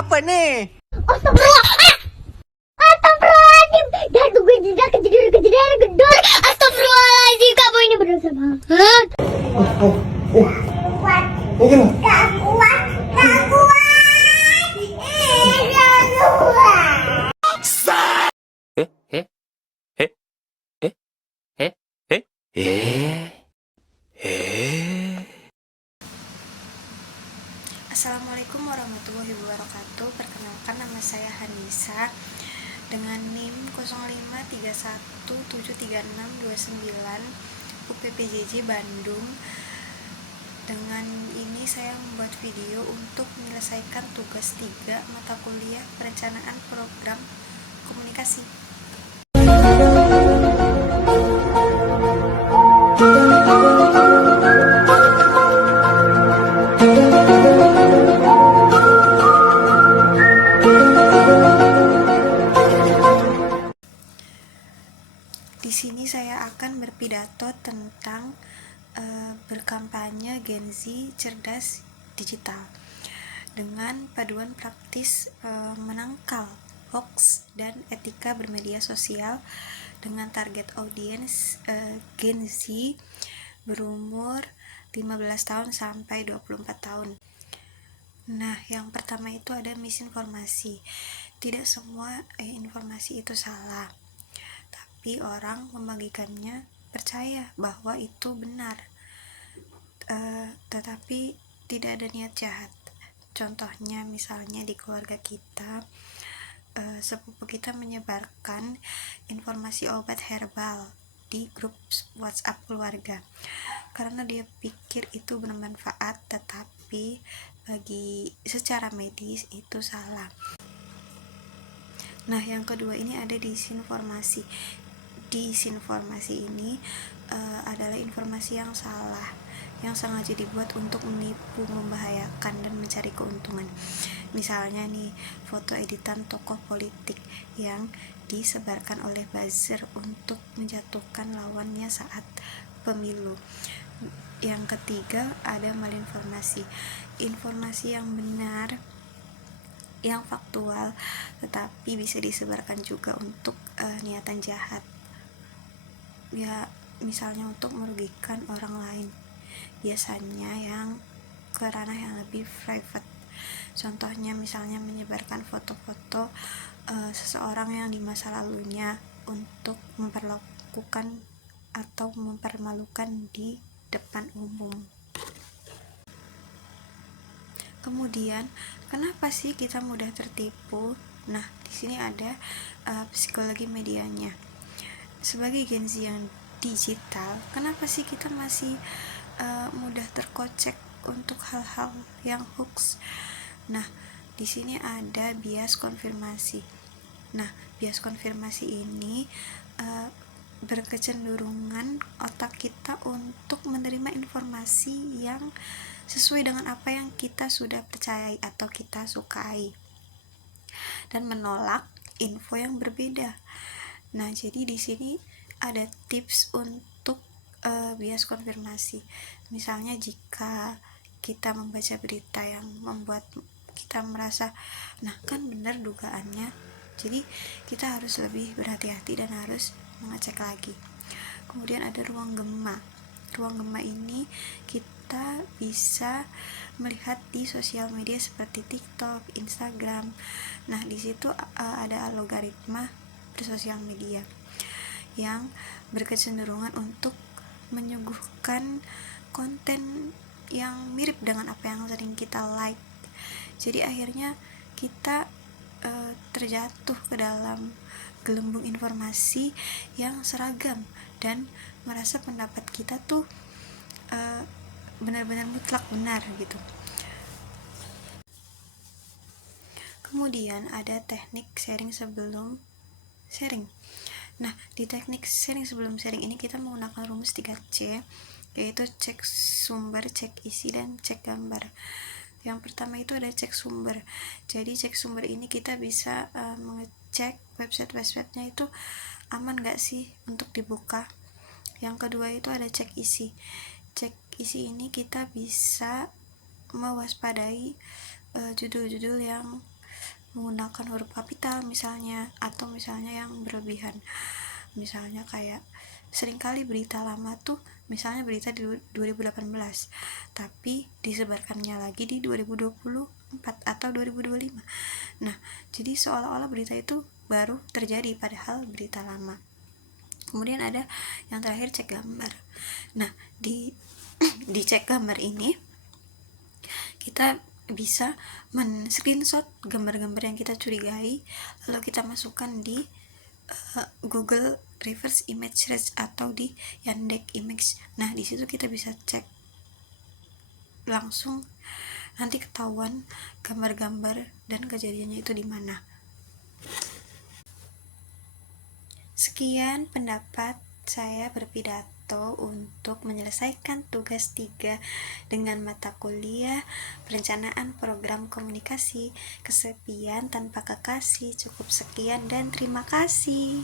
Apa nih? Astagfirullah. Astagfirullahaladzim. Dah tunggu jeda kejadian gedor. Astagfirullahaladzim, kamu ini berdosa banget. Kuat. Gak kuat. Assalamualaikum warahmatullahi wabarakatuh. Perkenalkan, nama saya Hanisa dengan NIM 0531736629 UPPJJ Bandung. Dengan ini saya membuat video untuk menyelesaikan tugas 3 mata kuliah perencanaan program komunikasi. Di sini saya akan berpidato tentang berkampanye Gen Z cerdas digital dengan paduan praktis menangkal hoax dan etika bermedia sosial dengan target audiens Gen Z berumur 15 tahun sampai 24 tahun. Nah, yang pertama itu ada misinformasi. Tidak semua informasi itu salah, tapi orang membagikannya percaya bahwa itu benar, tetapi tidak ada niat jahat. Contohnya misalnya di keluarga kita, sepupu kita menyebarkan informasi obat herbal di grup WhatsApp keluarga karena dia pikir itu bermanfaat, tetapi bagi secara medis itu salah. Nah, yang kedua ini ada disinformasi. Disinformasi ini adalah informasi yang salah, yang sengaja dibuat untuk menipu, membahayakan, dan mencari keuntungan. Misalnya nih, foto editan tokoh politik yang disebarkan oleh buzzer untuk menjatuhkan lawannya saat pemilu. Yang ketiga ada malinformasi. Informasi yang benar, yang faktual, tetapi bisa disebarkan juga untuk niatan jahat, ya misalnya untuk merugikan orang lain, biasanya yang ke ranah yang lebih private. Contohnya misalnya menyebarkan foto-foto seseorang yang di masa lalunya untuk memperlakukan atau mempermalukan di depan umum. Kemudian, kenapa sih kita mudah tertipu? Nah, di sini ada psikologi medianya. Sebagai Gen Z yang digital, kenapa sih kita masih mudah terkocek untuk hal-hal yang hoax? Nah, di sini ada bias konfirmasi. Nah, bias konfirmasi ini berkecenderungan otak kita untuk menerima informasi yang sesuai dengan apa yang kita sudah percayai atau kita sukai, dan menolak info yang berbeda. Nah, jadi di sini ada tips untuk bias konfirmasi. Misalnya jika kita membaca berita yang membuat kita merasa, nah kan benar dugaannya, jadi kita harus lebih berhati-hati dan harus mengecek lagi. Kemudian ada ruang gema. Ruang gema ini kita bisa melihat di sosial media seperti TikTok, Instagram. Nah, di situ ada algoritma bersosial media yang berkecenderungan untuk menyuguhkan konten yang mirip dengan apa yang sering kita like. Jadi akhirnya kita terjatuh ke dalam gelembung informasi yang seragam dan merasa pendapat kita tuh benar-benar mutlak benar gitu. Kemudian ada teknik sharing sebelum sharing. Nah, di teknik sharing sebelum sharing ini kita menggunakan rumus 3C, yaitu cek sumber, cek isi, dan cek gambar. Yang pertama itu ada cek sumber. Jadi cek sumber ini kita bisa mengecek website-websitenya itu aman gak sih untuk dibuka. Yang kedua itu ada cek isi. Cek isi ini kita bisa mewaspadai judul-judul yang menggunakan huruf kapital misalnya, atau misalnya yang berlebihan. Misalnya kayak seringkali berita lama tuh, misalnya berita di 2018 tapi disebarkannya lagi di 2024 atau 2025. Nah, jadi seolah-olah berita itu baru terjadi padahal berita lama. Kemudian ada yang terakhir, cek gambar. Nah, di cek gambar ini kita bisa men-screenshot gambar-gambar yang kita curigai, lalu kita masukkan di Google Reverse Image Search atau di Yandex Image. Nah, di situ kita bisa cek langsung, nanti ketahuan gambar-gambar dan kejadiannya itu di mana. Sekian pendapat saya berpidato untuk menyelesaikan tugas 3 dengan mata kuliah perencanaan program komunikasi. Kesepian tanpa kekasih. Cukup sekian dan terima kasih.